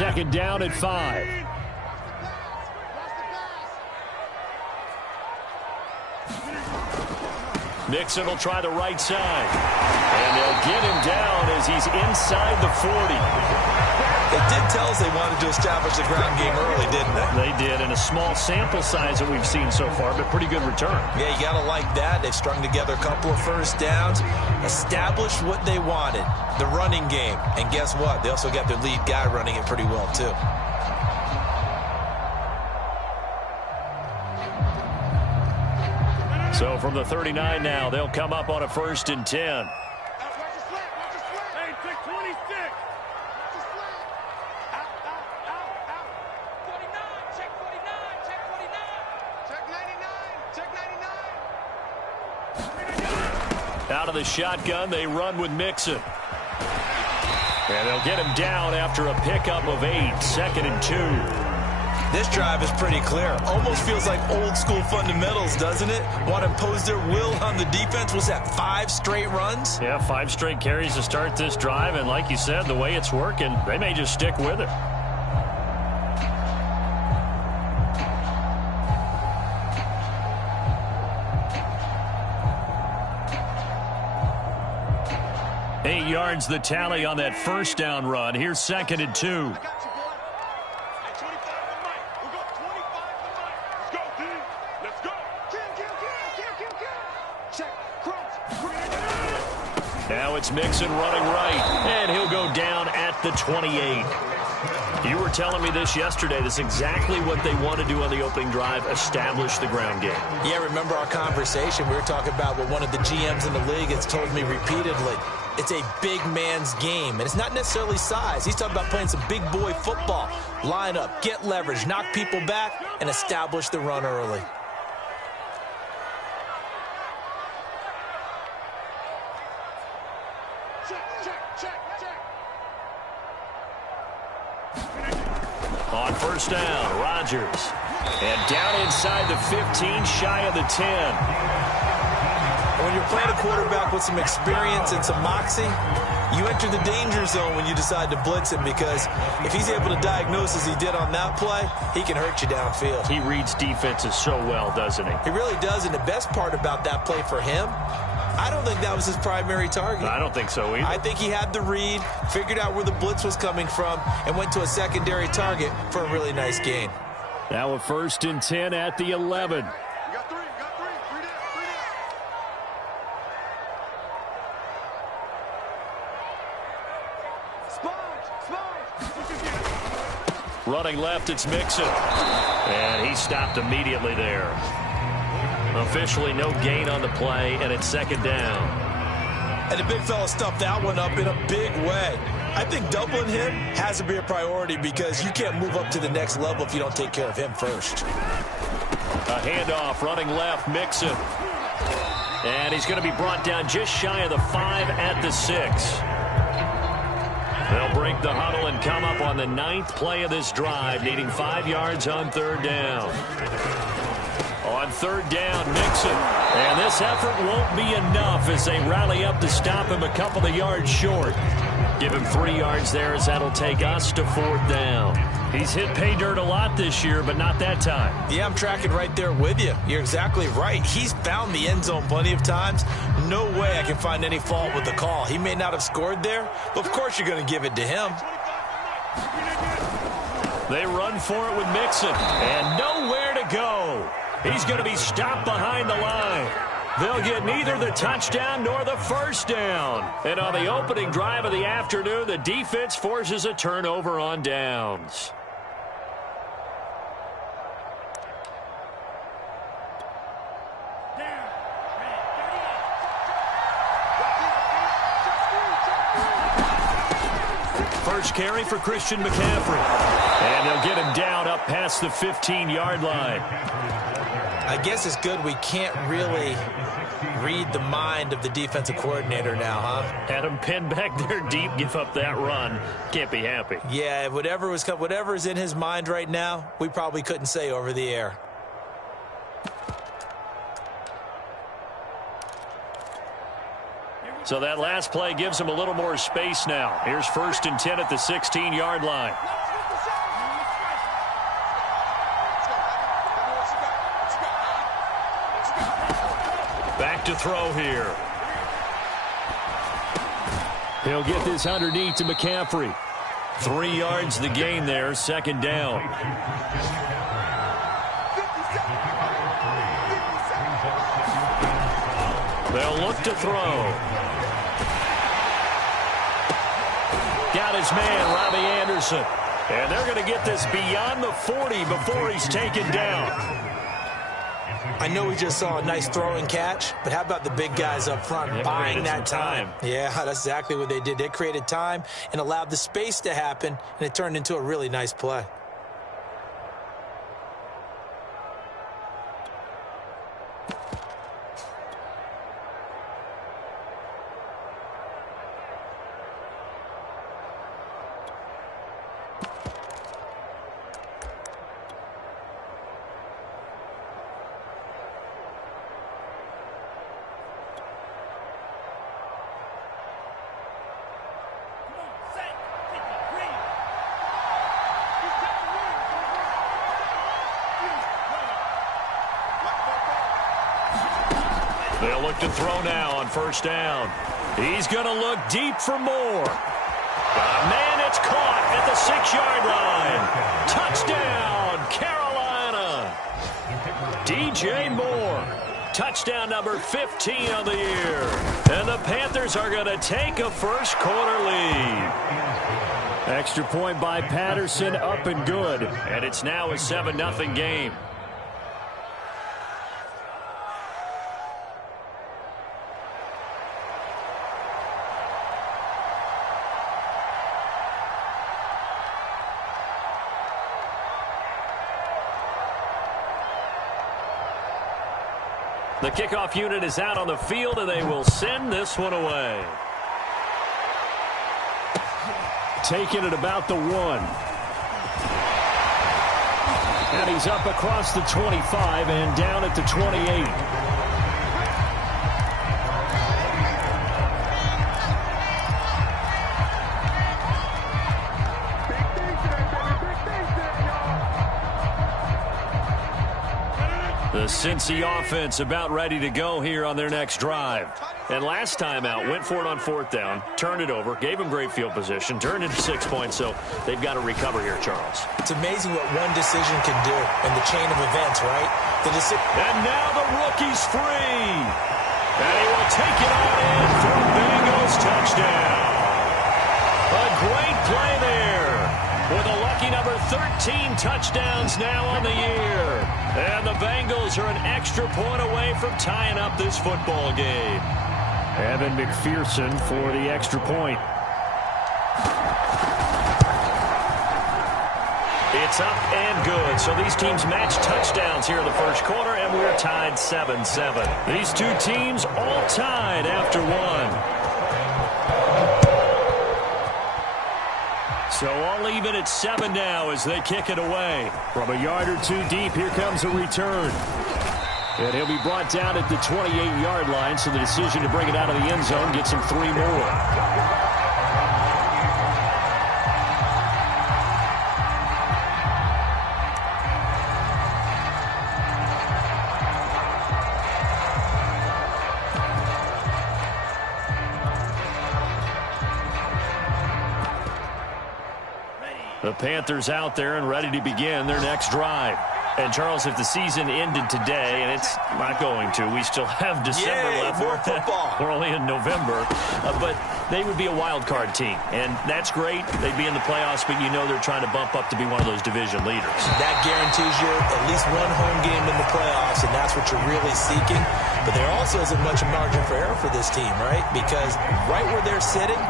second down at 5. Mixon will try the right side. And they'll get him down as he's inside the 40. They did tell us they wanted to establish the ground game early, didn't they? They did, in a small sample size that we've seen so far, but pretty good return. Yeah, you got to like that. They've strung together a couple of first downs, established what they wanted, the running game. And guess what? They also got their lead guy running it pretty well, too. So from the 39 now, they'll come up on a 1st and 10. Out of the shotgun, they run with Mixon. And they'll get him down after a pickup of 8, 2nd and 2. This drive is pretty clear. Almost feels like old school fundamentals, doesn't it? Want to impose their will on the defense. Was that 5 straight runs? Yeah, 5 straight carries to start this drive. And like you said, the way it's working, they may just stick with it. Eight yards the tally on that first down run. Here's 2nd and 2. Now it's Mixon running right, and he'll go down at the 28. You were telling me this yesterday. This is exactly what they want to do on the opening drive, establish the ground game. Yeah, remember our conversation? We were talking about what one of the GMs in the league has told me repeatedly. It's a big man's game, and it's not necessarily size. He's talking about playing some big boy football. Line up, get leverage, knock people back, and establish the run early. On first down, Rodgers. And down inside the 15, shy of the 10. When you're playing a quarterback with some experience and some moxie, you enter the danger zone when you decide to blitz him, because if he's able to diagnose as he did on that play, he can hurt you downfield. He reads defenses so well, doesn't he? He really does, and the best part about that play for him, I don't think that was his primary target. I don't think so either. I think he had the read, figured out where the blitz was coming from, and went to a secondary target for a really nice gain. Now a 1st and 10 at the 11. Running left, it's Mixon. And he stopped immediately there. Officially no gain on the play, and it's 2nd down. And the big fella stuffed that one up in a big way. I think doubling him has to be a priority, because you can't move up to the next level if you don't take care of him first. A handoff, running left, Mixon. And he's going to be brought down just shy of the 5 at the 6. They'll break the huddle and come up on the 9th play of this drive, needing 5 yards on 3rd down. On 3rd down, Mixon. And this effort won't be enough as they rally up to stop him a couple of yards short. Give him 3 yards there, as that'll take us to 4th down. He's hit pay dirt a lot this year, but not that time. Yeah, I'm tracking right there with you. You're exactly right. He's found the end zone plenty of times. No way I can find any fault with the call. He may not have scored there, but of course you're going to give it to him. They run for it with Mixon, and nowhere to go. He's going to be stopped behind the line. They'll get neither the touchdown nor the 1st down. And on the opening drive of the afternoon, the defense forces a turnover on downs. First carry for Christian McCaffrey. And they'll get him down up past the 15-yard line. I guess it's good we can't really read the mind of the defensive coordinator now, huh? Had him pinned back there deep, give up that run. Can't be happy. Yeah, whatever is in his mind right now, we probably couldn't say over the air. So that last play gives him a little more space now. Here's 1st and 10 at the 16-yard line. Back to throw here. He'll get this underneath to McCaffrey. 3 yards the gain there, second down. They'll look to throw. Got his man, Robbie Anderson. And they're going to get this beyond the 40 before he's taken down. I know we just saw a nice throw and catch, but how about the big guys up front buying that time? Yeah, that's exactly what they did. They created time and allowed the space to happen, and it turned into a really nice play. They'll look to throw now on first down. He's going to look deep for more. Man, it's caught at the 6-yard line. Touchdown, Carolina. DJ Moore. Touchdown number 15 on the year. And the Panthers are going to take a first quarter lead. Extra point by Patterson, up and good. And it's now a 7-0 game. The kickoff unit is out on the field, and they will send this one away. Taking it about the 1. And he's up across the 25 and down at the 28. The Cincy offense about ready to go here on their next drive. And last time out, went for it on 4th down, turned it over, gave them great field position, turned into 6 points, so they've got to recover here, Charles. It's amazing what one decision can do in the chain of events, right? And now the rookie's free. And he will take it on in for a Bengals touchdown. A great play there. With a lucky number 13 touchdowns now on the year. And the Bengals are an extra point away from tying up this football game. Evan McPherson for the extra point. It's up and good. So these teams match touchdowns here in the first quarter, and we're tied 7-7. These two teams all tied after 1. So all even at 7 now as they kick it away. From a yard or 2 deep, here comes a return. And he'll be brought down at the 28-yard line, so the decision to bring it out of the end zone gets him 3 more. The Panthers out there and ready to begin their next drive. And, Charles, if the season ended today, and it's not going to, we still have December left. More football. We're only in November. But they would be a wild card team. And that's great. They'd be in the playoffs, but you know they're trying to bump up to be one of those division leaders. That guarantees you at least one home game in the playoffs, and that's what you're really seeking. But there also isn't much margin for error for this team, right? Because right where they're sitting,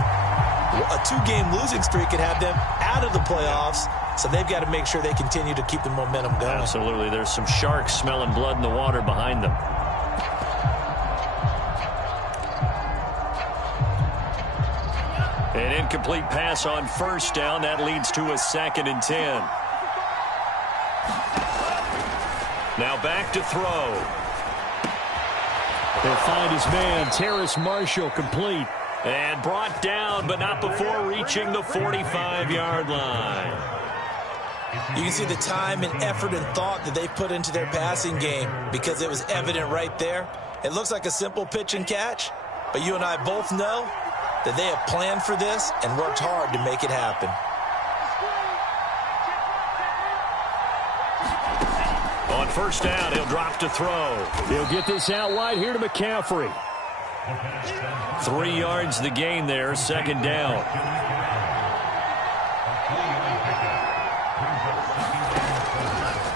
a 2-game losing streak could have them out of the playoffs, so they've got to make sure they continue to keep the momentum going. Absolutely. There's some sharks smelling blood in the water behind them. An incomplete pass on first down. That leads to a 2nd and 10. Now back to throw. They'll find his man, Terrace Marshall, complete. And brought down, but not before reaching the 45-yard line. You can see the time and effort and thought that they put into their passing game because it was evident right there. It looks like a simple pitch and catch, but you and I both know that they have planned for this and worked hard to make it happen. On first down, he'll drop to throw. He'll get this out wide here to McCaffrey. 3 yards the gain there, second down.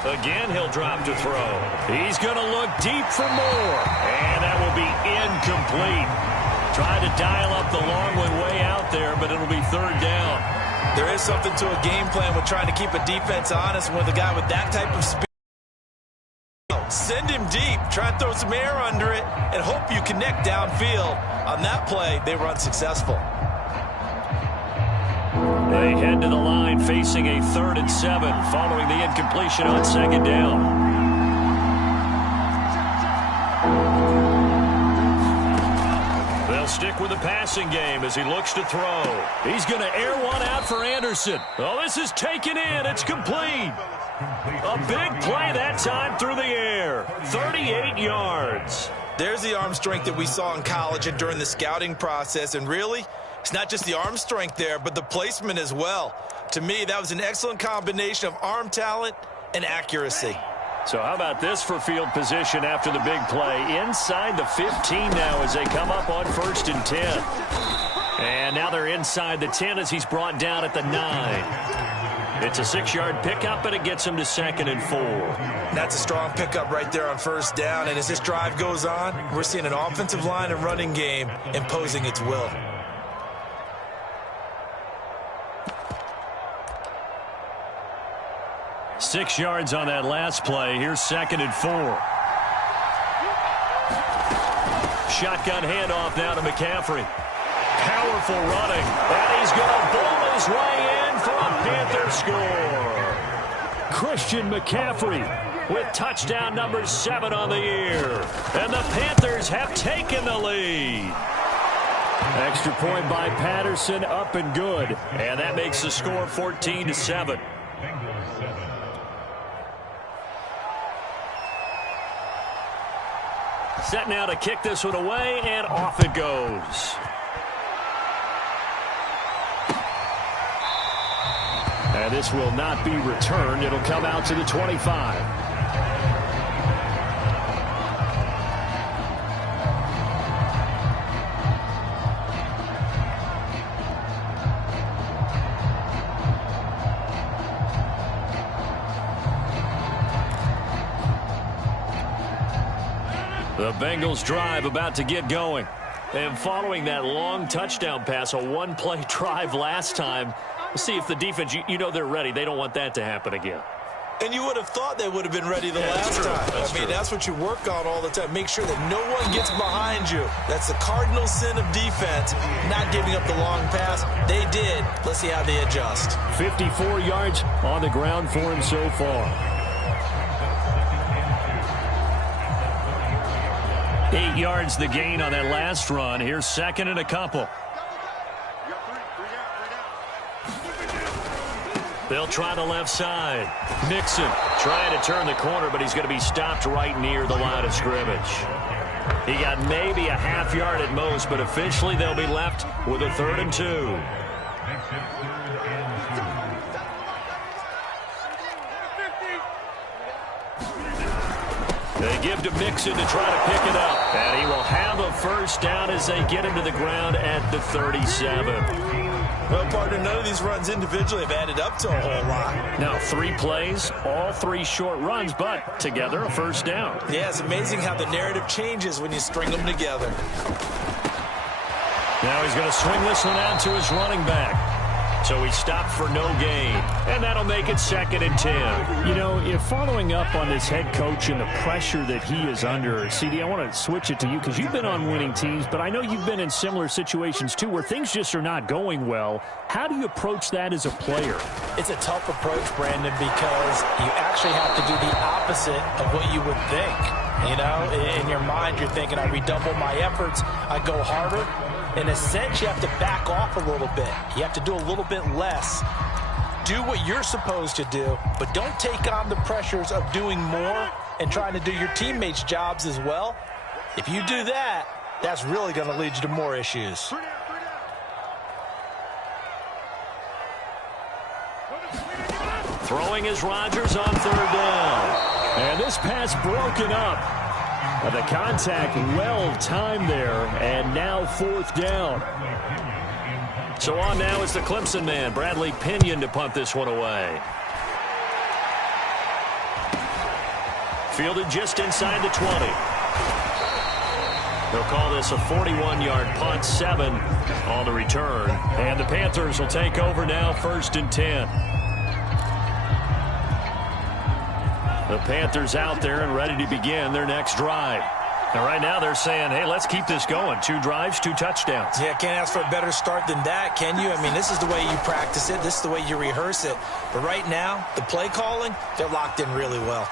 Again, he'll drop to throw. He's going to look deep for more. And that will be incomplete. Tried to dial up the long one way out there, but it'll be third down. There is something to a game plan with trying to keep a defense honest with a guy with that type of speed. Send him deep, try and throw some air under it, and hope you connect downfield. On that play, they were unsuccessful. They head to the line facing a 3rd and 7 following the incompletion on second down. They'll stick with the passing game as he looks to throw. He's going to air one out for Anderson. Oh, this is taken in. It's complete. A big play that time through the air. 38 yards. There's the arm strength that we saw in college and during the scouting process. And really, it's not just the arm strength there, but the placement as well. To me, that was an excellent combination of arm talent and accuracy. So how about this for field position after the big play? Inside the 15 now as they come up on 1st and 10. And now they're inside the 10 as he's brought down at the 9. It's a 6-yard pickup, and it gets him to 2nd and 4. That's a strong pickup right there on first down. And as this drive goes on, we're seeing an offensive line and running game imposing its will. Six yards on that last play. Here's 2nd and 4. Shotgun handoff now to McCaffrey. Powerful running. And he's going to bowl his way in for a Panther score. Christian McCaffrey with touchdown number 7 on the year. And the Panthers have taken the lead. Extra point by Patterson, up and good. And that makes the score 14-7. Set now to kick this one away, and off it goes. And this will not be returned. It'll come out to the 25. The Bengals drive about to get going. And following that long touchdown pass, a one-play drive last time, we'll see if the defense, you know they're ready. They don't want that to happen again. And you would have thought they would have been ready the last time. That's what you work on all the time. Make sure that no one gets behind you. That's the cardinal sin of defense, not giving up the long pass. They did. Let's see how they adjust. 54 yards on the ground for him so far. 8 yards the gain on that last run. Here's 2nd and a couple. They'll try the left side. Mixon trying to turn the corner, but he's going to be stopped right near the line of scrimmage. He got maybe a half yard at most, but officially they'll be left with a 3rd and 2. They give to Mixon to try to pick it up. And he will have a first down as they get him to the ground at the 37. Well, partner, none of these runs individually have added up to a whole lot. Now 3 plays, all 3 short runs, but together a first down. Yeah, it's amazing how the narrative changes when you string them together. Now he's going to swing this one out to his running back. So he stopped for no gain, and that'll make it 2nd and 10. You know, if following up on this head coach and the pressure that he is under, CD, I want to switch it to you because you've been on winning teams, but I know you've been in similar situations too where things just are not going well. How do you approach that as a player? It's a tough approach, Brandon, because you actually have to do the opposite of what you would think. You know, in your mind, you're thinking, I redouble my efforts, I go harder. In a sense, you have to back off a little bit. You have to do a little bit less. Do what you're supposed to do, but don't take on the pressures of doing more and trying to do your teammates' jobs as well. If you do that, that's really going to lead you to more issues. Throwing is Rodgers on third down. And this pass broken up. The contact well timed there, and now fourth down. So on now is the Clemson man, Bradley Pinion, to punt this one away. Fielded just inside the 20. They'll call this a 41-yard punt, 7 on the return. And the Panthers will take over now, 1st and 10. The Panthers out there and ready to begin their next drive. And right now they're saying, hey, let's keep this going. 2 drives, 2 touchdowns. Yeah, can't ask for a better start than that, can you? I mean, this is the way you practice it. This is the way you rehearse it. But right now, the play calling, they're locked in really well.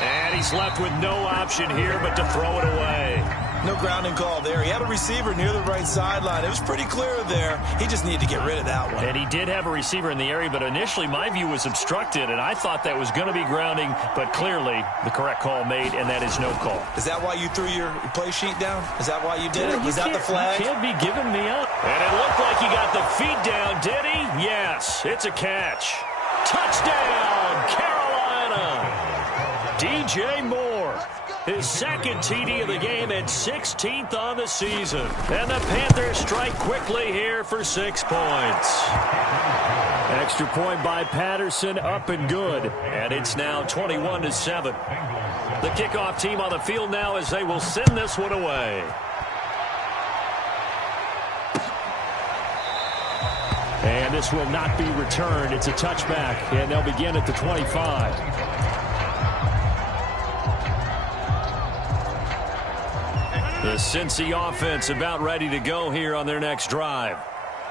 And he's left with no option here but to throw it away. No grounding call there. He had a receiver near the right sideline. It was pretty clear there. He just needed to get rid of that one. And he did have a receiver in the area, but initially my view was obstructed, and I thought that was going to be grounding, but clearly the correct call made, and that is no call. Is that why you threw your play sheet down? Is that why you did it? Was that the flag? You can't be giving me up. And it looked like he got the feet down, did he? Yes, it's a catch. Touchdown, Carolina! DJ Moore, his 2nd TD of the game and 16th on the season. And the Panthers strike quickly here for 6 points. Extra point by Patterson, up and good. And it's now 21-7. The kickoff team on the field now as they will send this one away. And this will not be returned. It's a touchback, and they'll begin at the 25. The Cincy offense about ready to go here on their next drive.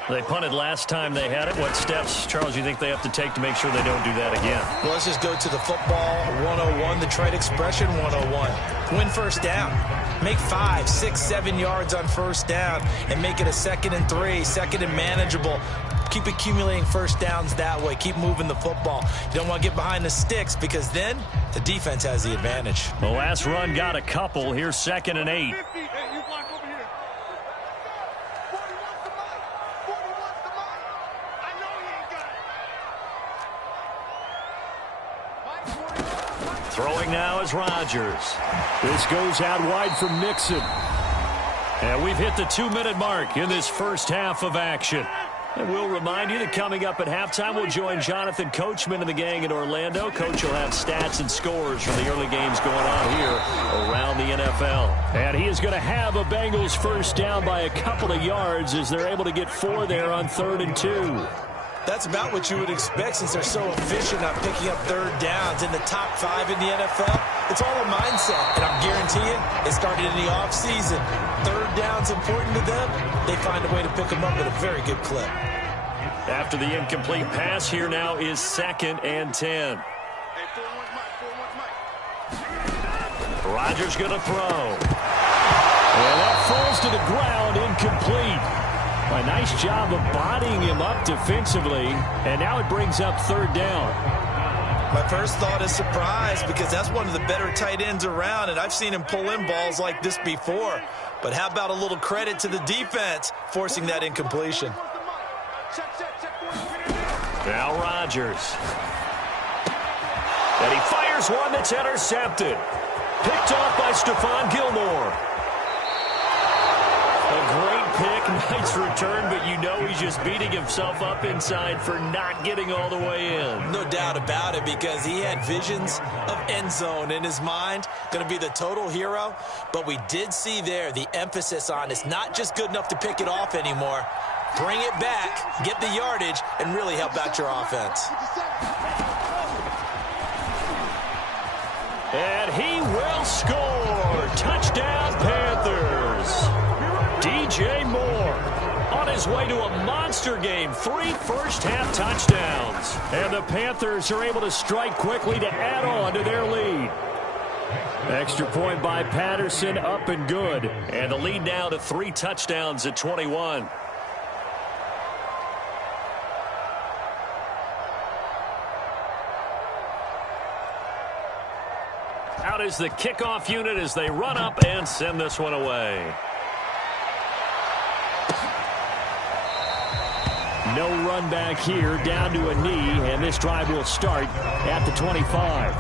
They punted last time they had it. What steps, Charles, you think they have to take to make sure they don't do that again? Well, let's just go to the football 101, the trade expression 101. Win first down. Make 5, 6, 7 yards on first down and make it a 2nd and 3, 2nd and manageable. Keep accumulating first downs that way. Keep moving the football. You don't want to get behind the sticks because then the defense has the advantage. The last run got a couple. Here's 2nd and 8. Throwing now is Rodgers. This goes out wide for Mixon. And we've hit the 2-minute mark in this first half of action. And we'll remind you that coming up at halftime, we'll join Jonathan Coachman and the gang in Orlando. Coach will have stats and scores from the early games going on here around the NFL. And he is going to have a Bengals first down by a couple of yards as they're able to get 4 there on 3rd and 2. That's about what you would expect since they're so efficient on picking up 3rd downs in the top 5 in the NFL. It's all a mindset, and I'm guaranteeing it started in the offseason. 3rd down's important to them. They find a way to pick them up at a very good clip. After the incomplete pass, here now is 2nd and 10. Rodgers going to throw. And that falls to the ground, incomplete. A nice job of bodying him up defensively, and now it brings up 3rd down. My first thought is surprise because that's one of the better tight ends around, and I've seen him pull in balls like this before. But how about a little credit to the defense forcing that incompletion? Now Rodgers. And he fires one that's intercepted. Picked off by Stephon Gilmore. A great pick, nice return, but you know he's just beating himself up inside for not getting all the way in. No doubt about it because he had visions of end zone in his mind. Going to be the total hero. But we did see there the emphasis on it's not just good enough to pick it off anymore. Bring it back, get the yardage, and really help out your offense. And he will score. Touchdown, Panthers. DJ Moore on his way to a monster game. 3 first-half touchdowns. And the Panthers are able to strike quickly to add on to their lead. Extra point by Patterson, up and good. And the lead now to 3 touchdowns at 21. Out out is the kickoff unit as they run up and send this one away. No run back here, down to a knee, and this drive will start at the 25.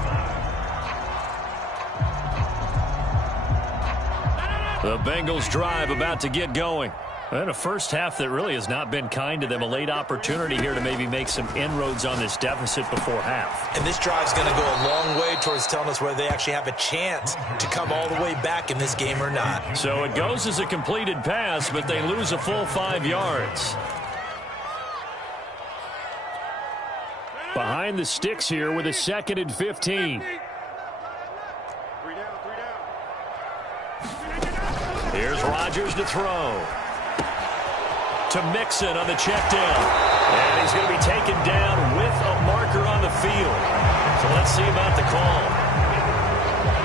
The Bengals drive about to get going. And a first half that really has not been kind to them. A late opportunity here to maybe make some inroads on this deficit before half. And this drive's going to go a long way towards telling us whether they actually have a chance to come all the way back in this game or not. So it goes as a completed pass, but they lose a full 5 yards. Behind the sticks here with a 2nd and 15. Here's Rodgers to throw. To Mixon on the check down. And he's going to be taken down with a marker on the field. So let's see about the call.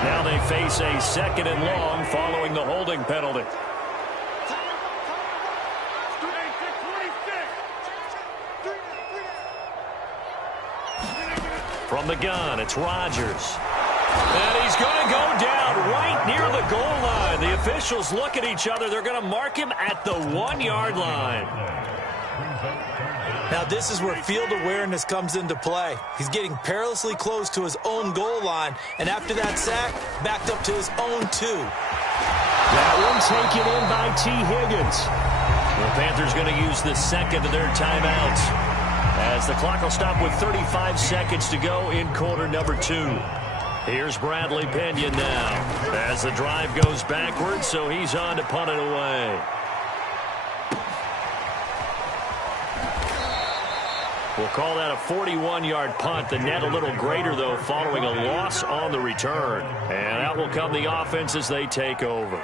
Now they face a 2nd and long following the holding penalty. From the gun, it's Rodgers. And he's going to go down right near the goal line. The officials look at each other. They're going to mark him at the 1-yard line. Now this is where field awareness comes into play. He's getting perilously close to his own goal line. And after that sack, backed up to his own 2. That one taken in by T. Higgins. The Panthers going to use the second of their timeouts, as the clock will stop with 35 seconds to go in quarter number 2. Here's Bradley Pinion now as the drive goes backwards, so he's on to punt it away. We'll call that a 41-yard punt. The net a little greater, though, following a loss on the return. And out will come the offense as they take over.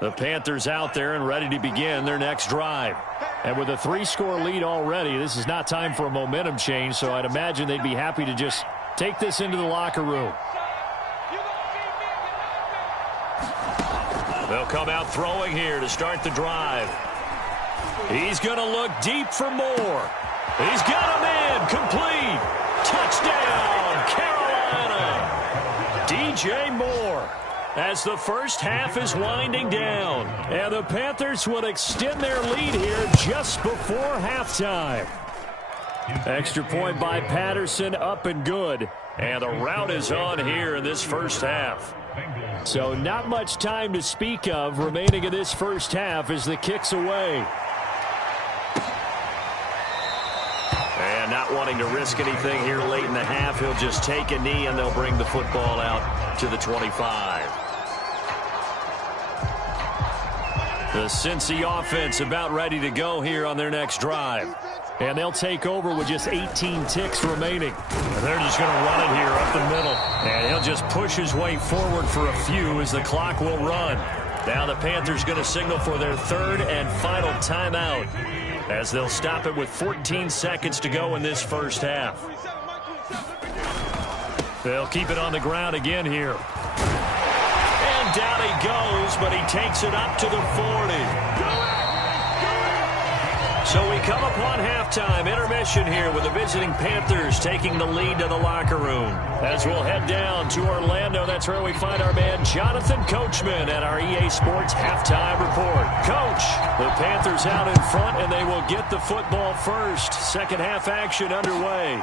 The Panthers out there and ready to begin their next drive. And with a 3-score lead already, this is not time for a momentum change, so I'd imagine they'd be happy to just take this into the locker room. They'll come out throwing here to start the drive. He's going to look deep for more. He's got him in. Complete. Touchdown, Carolina. DJ Moore. As the first half is winding down. And the Panthers will extend their lead here just before halftime. Extra point by Patterson, up and good. And the route is on here in this first half. So not much time to speak of remaining in this first half as the kick's away. And not wanting to risk anything here late in the half, he'll just take a knee and they'll bring the football out to the 25. The Cincy offense about ready to go here on their next drive. And they'll take over with just 18 ticks remaining. And they're just going to run it here up the middle. And he'll just push his way forward for a few as the clock will run. Now the Panthers going to signal for their third and final timeout, as they'll stop it with 14 seconds to go in this first half. They'll keep it on the ground again here. And down he goes, but he takes it up to the 40. So we come upon halftime, intermission here with the visiting Panthers taking the lead to the locker room. As we'll head down to Orlando, that's where we find our man Jonathan Coachman at our EA Sports Halftime Report. Coach, the Panthers out in front, and they will get the football first. Second half action underway.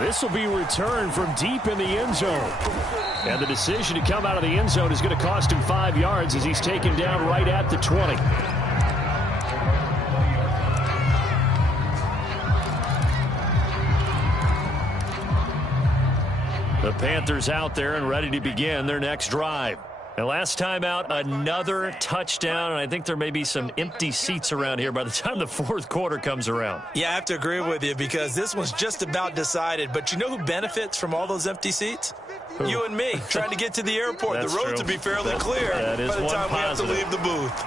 This will be returned from deep in the end zone. And the decision to come out of the end zone is going to cost him 5 yards as he's taken down right at the 20. The Panthers out there and ready to begin their next drive. And last time out, another touchdown, and I think there may be some empty seats around here by the time the fourth quarter comes around. Yeah, I have to agree with you because this one's just about decided. But you know who benefits from all those empty seats? Who? You and me, trying to get to the airport. The roads will be fairly clear by the time we have to leave the booth.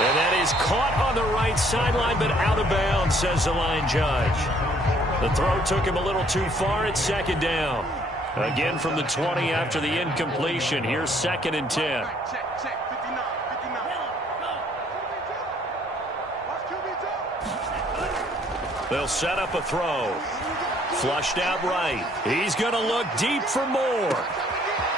And that is caught on the right sideline, but out of bounds, says the line judge. The throw took him a little too far. It's second down. Again from the 20 after the incompletion. Here's 2nd and 10. They'll set up a throw. Flushed out right. He's going to look deep for more.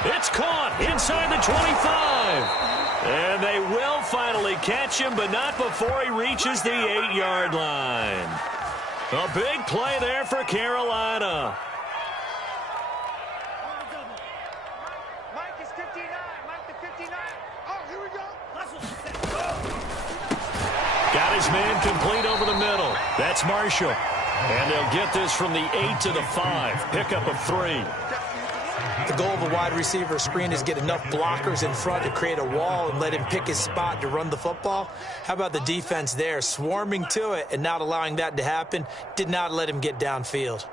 It's caught inside the 25. And they will finally catch him, but not before he reaches the 8-yard line. A big play there for Carolina. Mike is 59. Mike the 59. Oh, here we go. Got his man complete over the middle. That's Marshall. And they'll get this from the 8 to the 5. Pickup of 3. The goal of a wide receiver screen is get enough blockers in front to create a wall and let him pick his spot to run the football. How about the defense there, swarming to it and not allowing that to happen? Did not let him get downfield.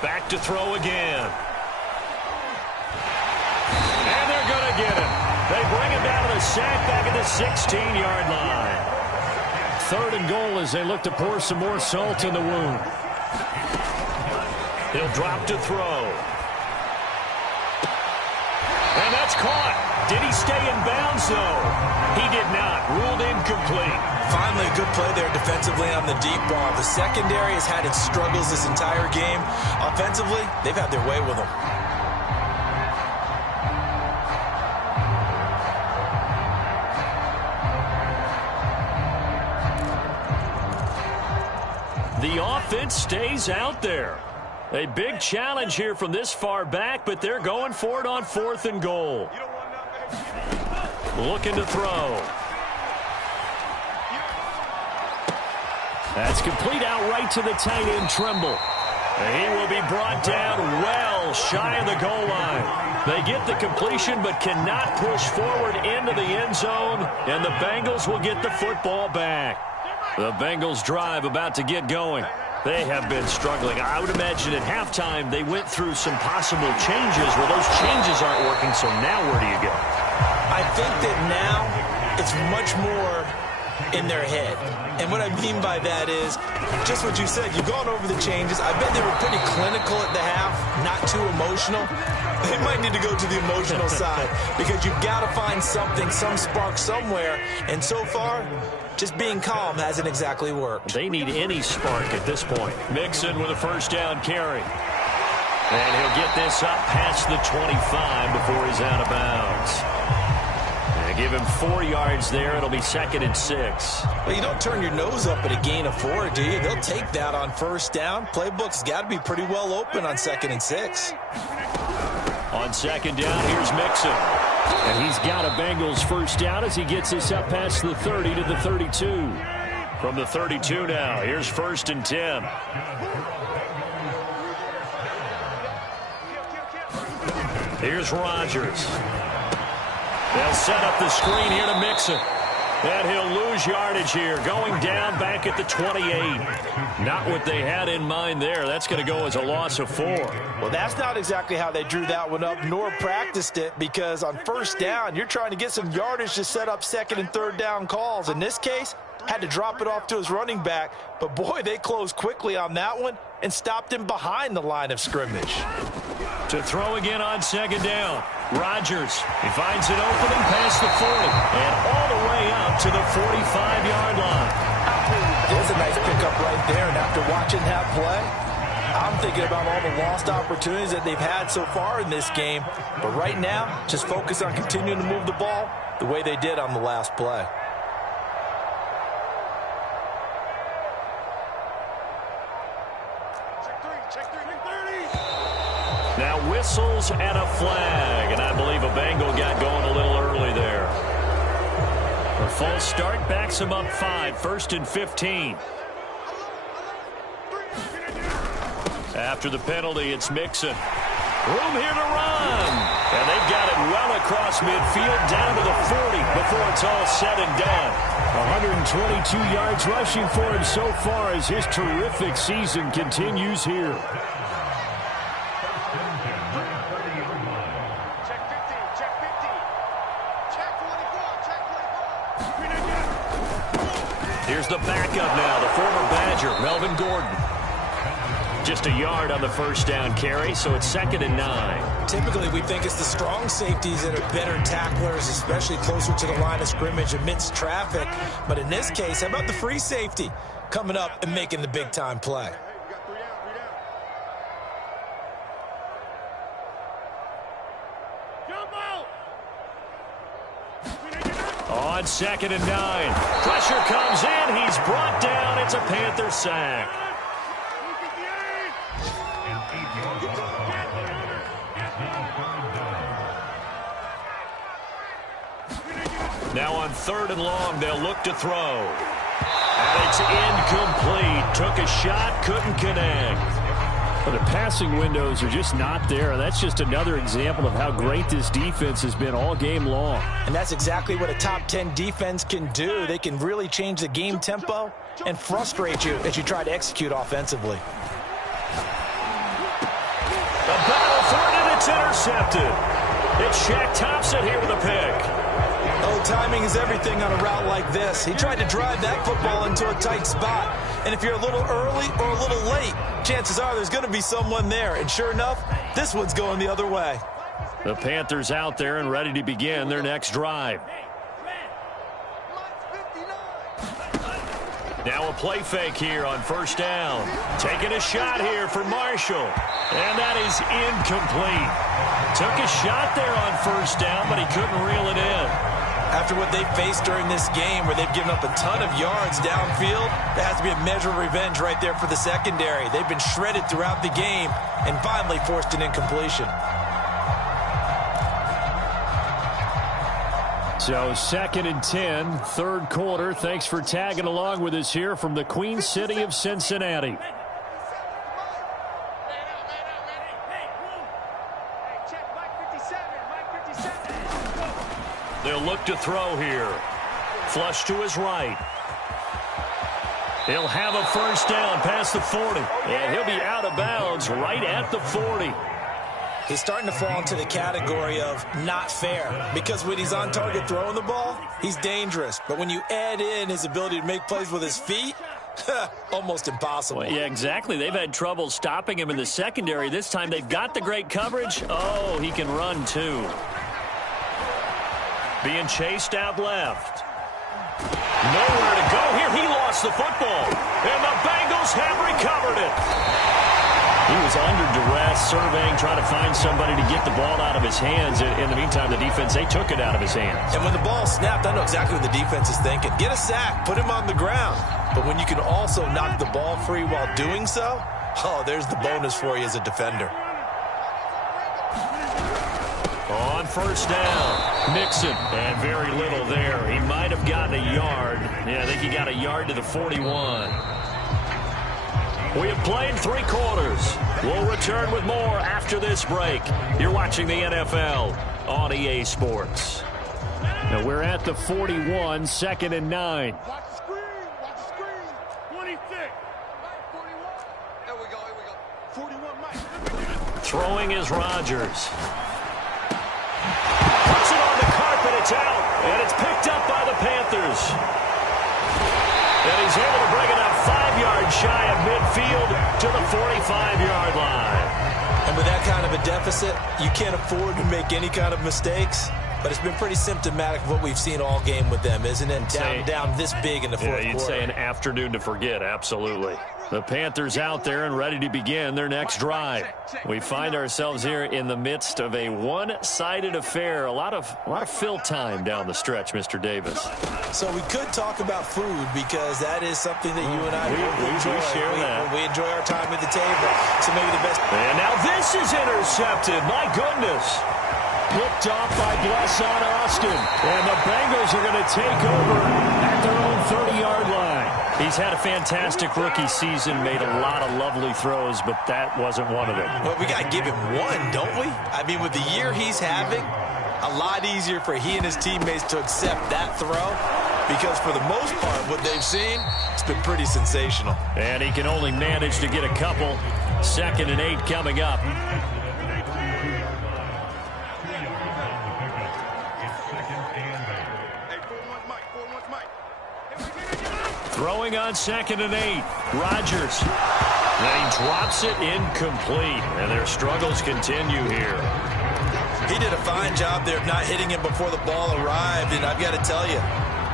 Back to throw again. And they're going to get him. They bring him down to the sack back at the 16-yard line. 3rd and goal as they look to pour some more salt in the wound. He'll drop to throw. And that's caught. Did he stay in bounds, though? He did not. Ruled incomplete. Finally, a good play there defensively on the deep ball. The secondary has had its struggles this entire game. Offensively, they've had their way with them. The offense stays out there. A big challenge here from this far back, but they're going for it on 4th and goal. Looking to throw. That's complete out right to the tight end, Trimble. He will be brought down well shy of the goal line. They get the completion but cannot push forward into the end zone, and the Bengals will get the football back. The Bengals drive about to get going. They have been struggling. I would imagine at halftime they went through some possible changes. Well, those changes aren't working, so now where do you go? I think that now it's much more in their head. And what I mean by that is just what you said. You've gone over the changes. I bet they were pretty clinical at the half, not too emotional. They might need to go to the emotional side because you've got to find something, some spark somewhere. And so far, just being calm hasn't exactly worked. They need any spark at this point. Mixon with a 1st down carry. And he'll get this up past the 25 before he's out of bounds. And give him 4 yards there. It'll be 2nd and 6. Well, you don't turn your nose up at a gain of 4, do you? They'll take that on 1st down. Playbook's got to be pretty well open on 2nd and 6. On 2nd down, here's Mixon. And he's got a Bengals 1st down as he gets this up past the 30 to the 32. From the 32 now, here's 1st and 10. Here's Rodgers. They'll set up the screen here to Mixon. And he'll lose yardage here, going down back at the 28. Not what they had in mind there. That's going to go as a loss of 4. Well, that's not exactly how they drew that one up, nor practiced it, because on 1st down, you're trying to get some yardage to set up 2nd and 3rd down calls. In this case, had to drop it off to his running back, but boy, they closed quickly on that one and stopped him behind the line of scrimmage. To throw again on 2nd down. Rodgers, he finds an opening past the 40 and all the way up to the 45-yard line. There's a nice pickup right there, and after watching that play, I'm thinking about all the lost opportunities that they've had so far in this game. But right now, just focus on continuing to move the ball the way they did on the last play. Now whistles and a flag, and I believe a Bengal got going a little early there. A false start backs him up 5, 1st and 15. After the penalty, it's Mixon. Room here to run. And they've got it well across midfield down to the 40 before it's all said and done. 122 yards rushing for him so far as his terrific season continues here. Here's the backup now, the former Badger, Melvin Gordon. Just a yard on the first down carry, so it's 2nd and 9. Typically, we think it's the strong safeties that are better tacklers, especially closer to the line of scrimmage amidst traffic. But in this case, how about the free safety coming up and making the big-time play? On 2nd and 9. Pressure comes in. He's brought down. It's a Panther sack. Now on 3rd and long, they'll look to throw. And it's incomplete. Took a shot, couldn't connect. Well, the passing windows are just not there. That's just another example of how great this defense has been all game long. And that's exactly what a top 10 defense can do. They can really change the game tempo and frustrate you as you try to execute offensively. The battle for it, and it's intercepted. It's Shaq Thompson here with a pick. Oh, timing is everything on a route like this. He tried to drive that football into a tight spot. And if you're a little early or a little late, chances are there's going to be someone there. And sure enough, this one's going the other way. The Panthers out there and ready to begin their next drive. Now a play fake here on 1st down. Taking a shot here for Marshall. And that is incomplete. Took a shot there on 1st down, but he couldn't reel it in. After what they faced during this game where they've given up a ton of yards downfield, there has to be a measure of revenge right there for the secondary. They've been shredded throughout the game and finally forced an incompletion. So 2nd and 10, 3rd quarter. Thanks for tagging along with us here from the Queen City of Cincinnati. They'll look to throw here. Flush to his right. He'll have a 1st down past the 40. And he'll be out of bounds right at the 40. He's starting to fall into the category of not fair, because when he's on target throwing the ball, he's dangerous. But when you add in his ability to make plays with his feet, almost impossible. Well, yeah, exactly. They've had trouble stopping him in the secondary. This time they've got the great coverage. Oh, he can run too. Being chased out left. Nowhere to go here. He lost the football. And the Bengals have recovered it. He was under duress, surveying, trying to find somebody to get the ball out of his hands. In the meantime, the defense, they took it out of his hands. And when the ball snapped, I know exactly what the defense is thinking. Get a sack, put him on the ground. But when you can also knock the ball free while doing so, oh, there's the bonus for you as a defender. On 1st down, Mixon, and very little there. He might have gotten a yard. Yeah, I think he got a yard to the 41. We have played 3 quarters. We'll return with more after this break. You're watching the NFL on EA Sports. Now we're at the 41, 2nd and 9. Watch the screen. Watch the screen. 26. Mike, 41. There we go. 41, Mike. Throwing is Rodgers. Puts it on the carpet. It's out. And it's picked up by the Panthers. And he's able to bring it up 5 yards shy of midfield to the 45-yard line. And with that kind of a deficit, you can't afford to make any kind of mistakes. But it's been pretty symptomatic of what we've seen all game with them, isn't it? Down this big in the fourth quarter. You'd say an afternoon to forget, absolutely. The Panthers out there and ready to begin their next drive. We find ourselves here in the midst of a one-sided affair. A lot of fill time down the stretch, Mr. Davis. So we could talk about food, because that is something that you and I enjoy. We share that. We enjoy our time at the table. So maybe the best. And now this is intercepted. My goodness. Picked off by Blesson Austin. And the Bengals are going to take over at their own 30-yard line. He's had a fantastic rookie season, made a lot of lovely throws, but that wasn't one of them. Well, we got to give him one, don't we? I mean, with the year he's having, a lot easier for he and his teammates to accept that throw, because for the most part, what they've seen, it's been pretty sensational. And he can only manage to get a couple. 2nd and 8 coming up. Throwing on 2nd and 8. Rodgers. And he drops it incomplete. And their struggles continue here. He did a fine job there of not hitting him before the ball arrived. And I've got to tell you,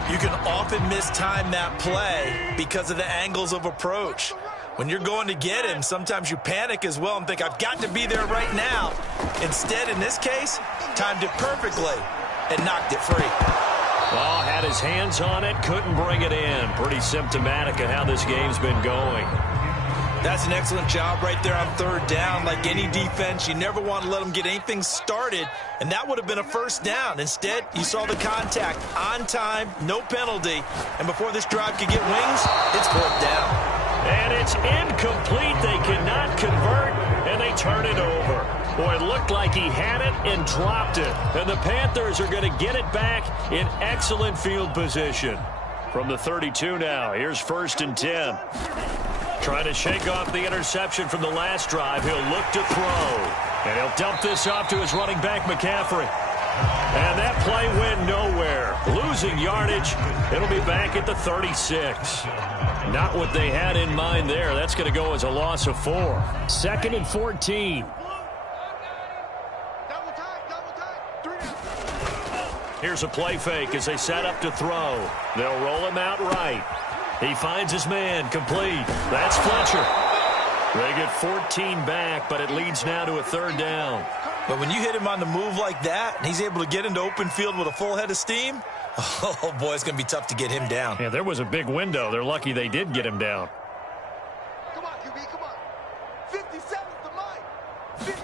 you can often mistime that play because of the angles of approach. When you're going to get him, sometimes you panic as well and think, I've got to be there right now. Instead, in this case, timed it perfectly and knocked it free. Oh, had his hands on it, couldn't bring it in. Pretty symptomatic of how this game's been going. That's an excellent job right there on 3rd down. Like any defense, you never want to let them get anything started, and that would have been a 1st down. Instead, you saw the contact on time, no penalty, and before this drive could get wings, it's 4th down. And it's incomplete. They cannot convert, and they turn it over. Boy, it looked like he had it and dropped it. And the Panthers are going to get it back in excellent field position. From the 32 now, here's 1st and 10. Trying to shake off the interception from the last drive. He'll look to throw. And he'll dump this off to his running back, McCaffrey. And that play went nowhere. Losing yardage. It'll be back at the 36. Not what they had in mind there. That's going to go as a loss of 4. 2nd and 14. Here's a play fake as they set up to throw. They'll roll him out right. He finds his man, complete. That's Fletcher. They get 14 back, but it leads now to a 3rd down. But when you hit him on the move like that, and he's able to get into open field with a full head of steam, oh, boy, it's going to be tough to get him down. Yeah, there was a big window. They're lucky they did get him down. Come on, QB, come on. 57's the mic.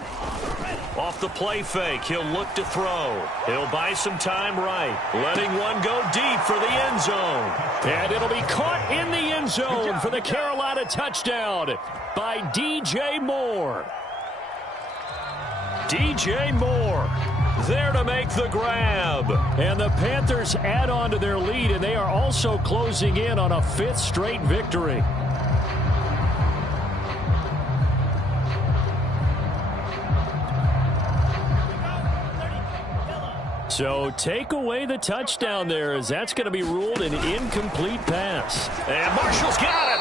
Off the play fake, he'll look to throw. He'll buy some time right. Letting one go deep for the end zone. And it'll be caught in the end zone for the Carolina touchdown by DJ Moore. DJ Moore there to make the grab. And the Panthers add on to their lead, and they are also closing in on a 5th straight victory. So take away the touchdown there, as that's going to be ruled an incomplete pass. And Marshall's got it.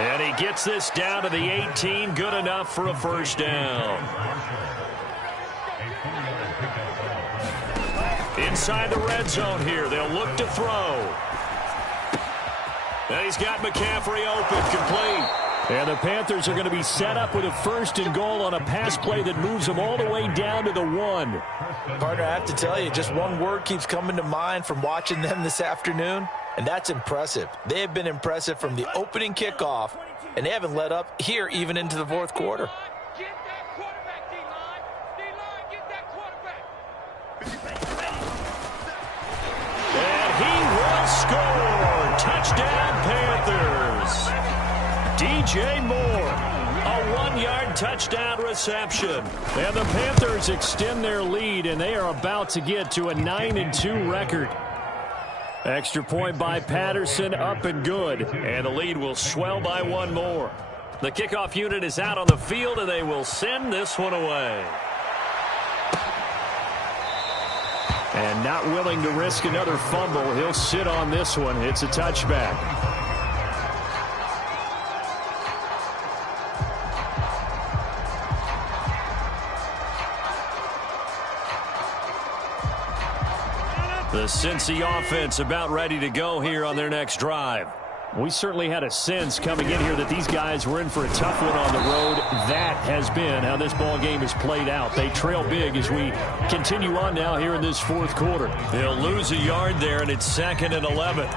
And he gets this down to the 18. Good enough for a 1st down. Inside the red zone here. They'll look to throw. And he's got McCaffrey open, complete. And the Panthers are going to be set up with a 1st and goal on a pass play that moves them all the way down to the 1. Partner, I have to tell you, just one word keeps coming to mind from watching them this afternoon, and that's impressive. They have been impressive from the opening kickoff, and they haven't let up here even into the 4th quarter. Get that quarterback, D-line. D-line, get that quarterback. And he will score. Touchdown, Panthers. DJ Moore, a 1-yard touchdown reception. And the Panthers extend their lead, and they are about to get to a 9-2 record. Extra point by Patterson, up and good. And the lead will swell by 1 more. The kickoff unit is out on the field, and they will send this one away. And not willing to risk another fumble, he'll sit on this one. It's a touchback. The Cincy offense about ready to go here on their next drive. We certainly had a sense coming in here that these guys were in for a tough one on the road. That has been how this ball game has played out. They trail big as we continue on now here in this 4th quarter. They'll lose a yard there, and it's 2nd and 11.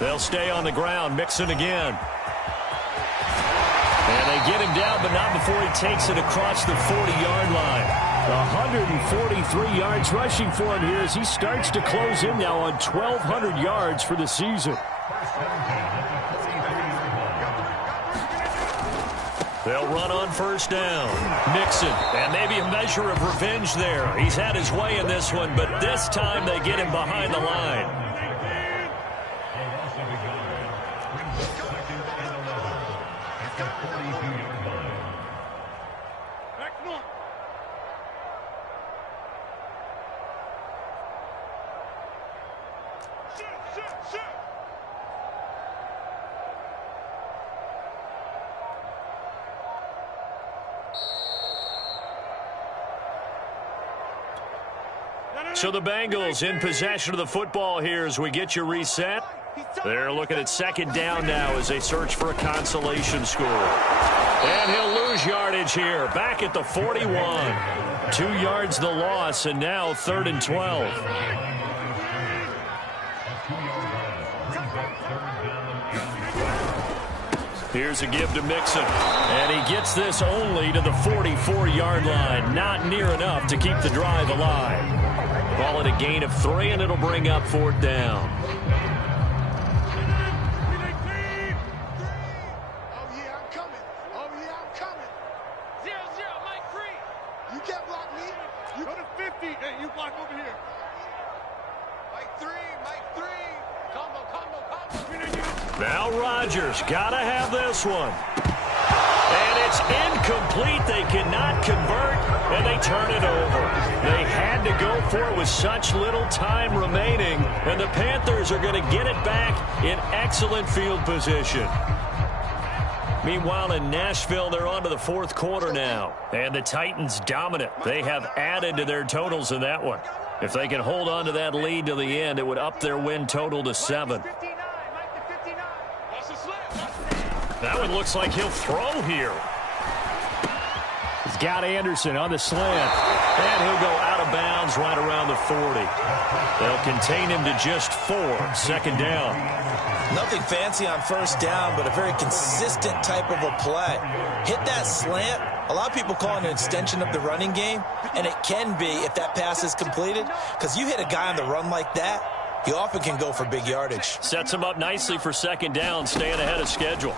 They'll stay on the ground. Mixon again. And they get him down, but not before he takes it across the 40-yard line. 143 yards rushing for him here as he starts to close in now on 1,200 yards for the season. They'll run on 1st down. Mixon, and maybe a measure of revenge there. He's had his way in this one, but this time they get him behind the line. on. Shoot. So the Bengals in possession of the football here as we get you reset. They're looking at second down now as they search for a consolation score. And he'll lose yardage here, back at the 41. 2 yards the loss, and now 3rd and 12. Here's a give to Mixon, and he gets this only to the 44-yard line. Not near enough to keep the drive alive. Call it a gain of 3, and it'll bring up 4th down. You can't block me. You go to 50. Hey, you block over here. Mike 3. Combo. Now Rodgers got to have this one. And it's incomplete. They cannot convert, and they turn it over. They had to go for it with such little time remaining, and the Panthers are going to get it back in excellent field position. Meanwhile, in Nashville, they're on to the 4th quarter now. And the Titans dominant. They have added to their totals in that one. If they can hold on to that lead to the end, it would up their win total to 7. That one looks like he'll throw here. He's got Anderson on the slant. And he'll go out of bounds right around the 40. They'll contain him to just 4. 2nd down. Nothing fancy on 1st down, but a very consistent type of a play. Hit that slant. A lot of people call it an extension of the running game, and it can be if that pass is completed, because you hit a guy on the run like that, he often can go for big yardage. Sets him up nicely for 2nd down, staying ahead of schedule.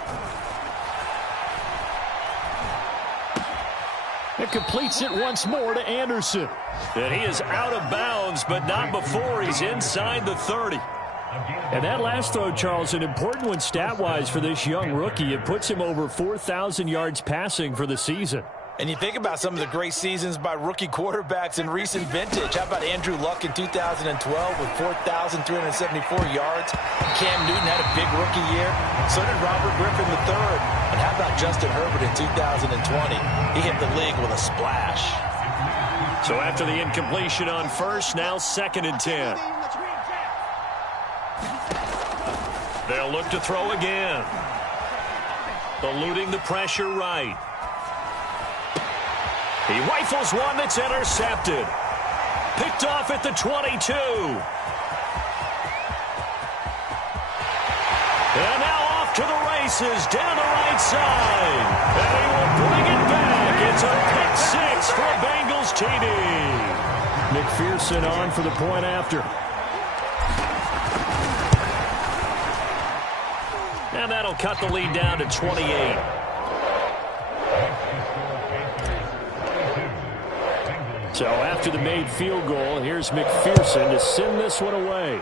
It completes it once more to Anderson. And he is out of bounds, but not before he's inside the 30. And that last throw, Charles, an important one stat-wise for this young rookie. It puts him over 4,000 yards passing for the season. And you think about some of the great seasons by rookie quarterbacks in recent vintage. How about Andrew Luck in 2012 with 4,374 yards? Cam Newton had a big rookie year. So did Robert Griffin III. And how about Justin Herbert in 2020? He hit the league with a splash. So after the incompletion on 1st, now 2nd and 10. They'll look to throw again. Eluding the pressure right. He rifles one that's intercepted. Picked off at the 22. And now off to the races down the right side. And he will bring it back. It's a pick 6 for a Bengals TD. McPherson on for the point after. And that'll cut the lead down to 28. So after the made field goal, here's McPherson to send this one away.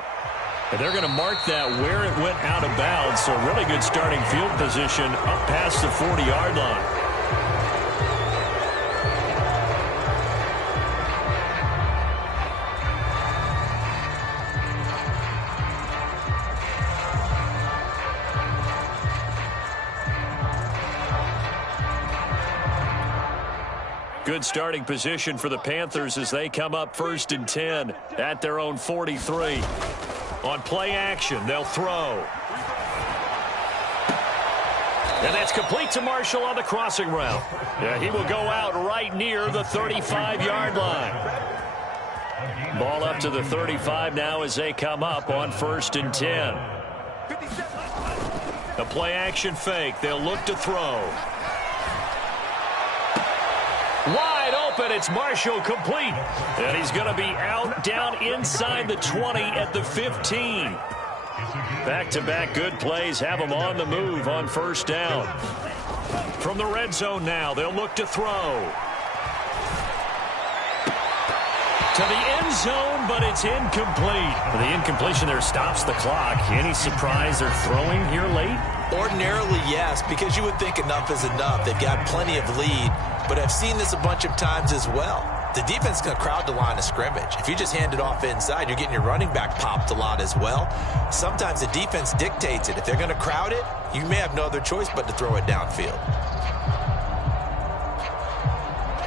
And they're going to mark that where it went out of bounds. So really good starting field position up past the 40-yard line. Good starting position for the Panthers as they come up 1st and 10 at their own 43. On play action, they'll throw. And that's complete to Marshall on the crossing route. Yeah, he will go out right near the 35-yard line. Ball up to the 35 now as they come up on 1st and 10. A play action fake. They'll look to throw. Wide open, it's Marshall complete. And he's going to be out down inside the 20 at the 15. Back-to-back good plays have him on the move on 1st down. From the red zone now, they'll look to throw. To the end zone, but it's incomplete. The incompletion there stops the clock. Any surprise they're throwing here late? Ordinarily, yes, because you would think enough is enough. They've got plenty of lead. but I've seen this a bunch of times as well. The defense is going to crowd the line of scrimmage. If you just hand it off inside, you're getting your running back popped a lot as well. Sometimes the defense dictates it. If they're going to crowd it, you may have no other choice but to throw it downfield.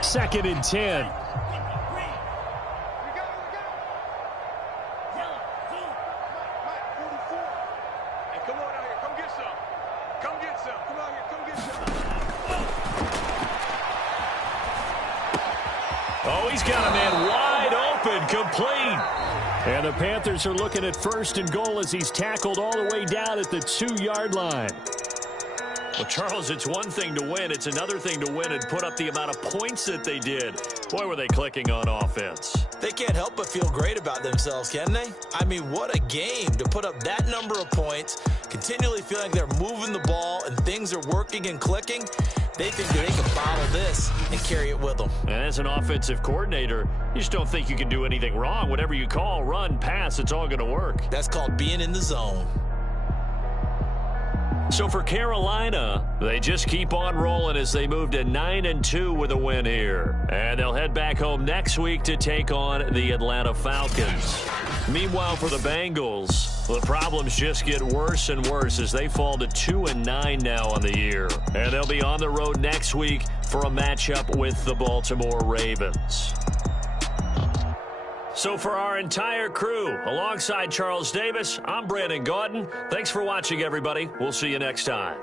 2nd and 10. Oh, he's got a man wide open, complete. And the Panthers are looking at 1st and goal as he's tackled all the way down at the 2-yard line. Well, Charles, it's one thing to win. It's another thing to win and put up the amount of points that they did. Boy, were they clicking on offense. They can't help but feel great about themselves, can they? I mean, what a game to put up that number of points, continually feeling they're moving the ball and things are working and clicking. They think they can bottle this and carry it with them. And as an offensive coordinator, you just don't think you can do anything wrong. Whatever you call, run, pass, it's all going to work. That's called being in the zone. So for Carolina, they just keep on rolling as they move to 9-2 with a win here. And they'll head back home next week to take on the Atlanta Falcons. Meanwhile, for the Bengals, the problems just get worse and worse as they fall to 2-9 now on the year. And they'll be on the road next week for a matchup with the Baltimore Ravens. So for our entire crew, alongside Charles Davis, I'm Brandon Gaudin. Thanks for watching, everybody. We'll see you next time.